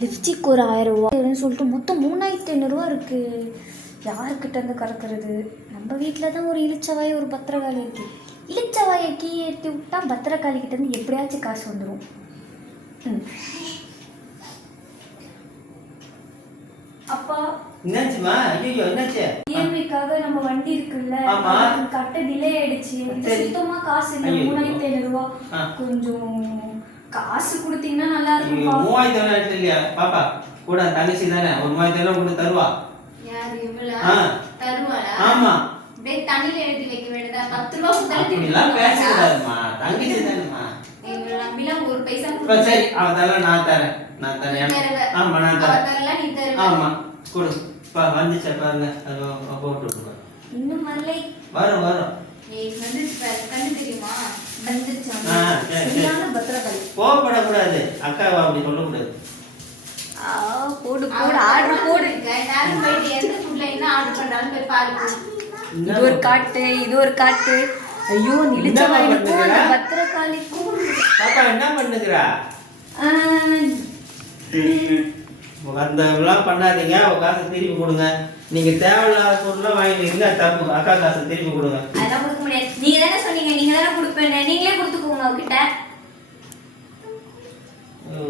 Lipstick ஒரு 1000 ரூபான்னு சொல்லிட்டு மொத்தம் 3500 இருக்குது. யாருக்கிட்ட இருந்து கறக்கிறது? நம்ம வீட்டில் தான் ஒரு இளிச்சவாய் ஒரு பத்திரகாளி இருக்குது. இளிச்சவாயை கீ ஏற்றி விட்டா பத்திரகாளிக்கிட்ட இருந்து எப்படியாச்சும் காசு வந்துடும். அப்பா என்னாச்சுமா? ஐயோ என்னாச்சு? இஎம்ஐக்காக நம்ம வண்டி இருக்குல்ல, கட்ட டிலே ஆயிடுச்சு. சுத்தமா காசு இல்லை. 3500 ரூபா. கொஞ்சம் காசு கொடுத்தீங்கன்னா நல்லா இருக்கும். 3000 இல்லையா பாப்பா? கூட தங்கச்சி தானே, ஒரு 3000 கூட தருவா. யார் இவளா? தருவாளா? ஆமா. டேய் தண்ணில எழுதி வைக்க வேண்டியதா? 10 ரூபாய் கொடுத்தா இதெல்லாம் பேசக்கூடாதுமா, தங்கச்சி தானேமா. இவள நம்பில ஒரு பைசா கொடுக்க. சரி அதெல்லாம் நான் தரேன். ஆமா நான் தரேன். அதெல்லாம் நீ தருவ. ஆமா கொடு. வந்துச்சா பாருங்க, அது போட்டு விடுங்க. இன்னும் வரலை. வரும். ஏய் வந்துச்சு கண்ணு தெரியுமா? வந்துச்சா? சரி சரியான பத்திரகாளி. கோவப்படக்கூடாது, அக்காவை அப்படி சொல்லக்கூடாது. போடு ஆர்டர் போடு. நான் போயிட்டு எந்த ஃபுட்ல என்ன ஆர்டர் பண்றாலும் போய் பாரு. இது ஒரு காட்டு. ஐயோ நிலிச்சவாய்க்கும் பத்திரகாளிக்கும் பாப்பா என்ன பண்ணுகிறா? அதெல்லாம் பண்ணாதீங்க. காசை திருப்பி கொடுங்க. நீங்க தேவையில்லாத பொருள்லாம் வாங்கிட்டீங்க, தப்பு. அக்கா காசை திருப்பி கொடுங்க. அதெல்லாம் கொடுக்க முடியாது. நீங்க தானே சொன்னீங்க, நீங்க தானே கொடுப்பேன். நீங்களே கொடுத்துக்கோங்க அவகிட்ட.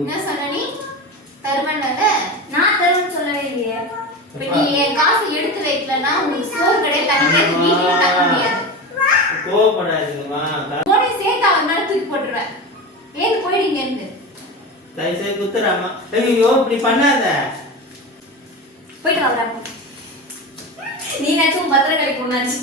என்ன சொன்ன நீ? தருவன்னால நான் தருவேன்னு சொல்லவே இல்லையே. இப்ப நீ என் காசு எடுத்து வைக்கலன்னா உங்களுக்கு சோறு கிடையாது, தண்ணி வீட்லயே தங்க முடியாது. கோவப்படாதீங்கம்மா. போனே சேர்த்து அவன் மேல தூக்கி போட்டுருவேன். ஏன் போயிடுங்க இருந்து தயவுசெய்து குத்துறாமா. ஐயோ இப்படி பண்ணாத. போயிட்டு வாங்க. நீ நாச்சும் பத்திரகாளி பொண்ணாச்சு.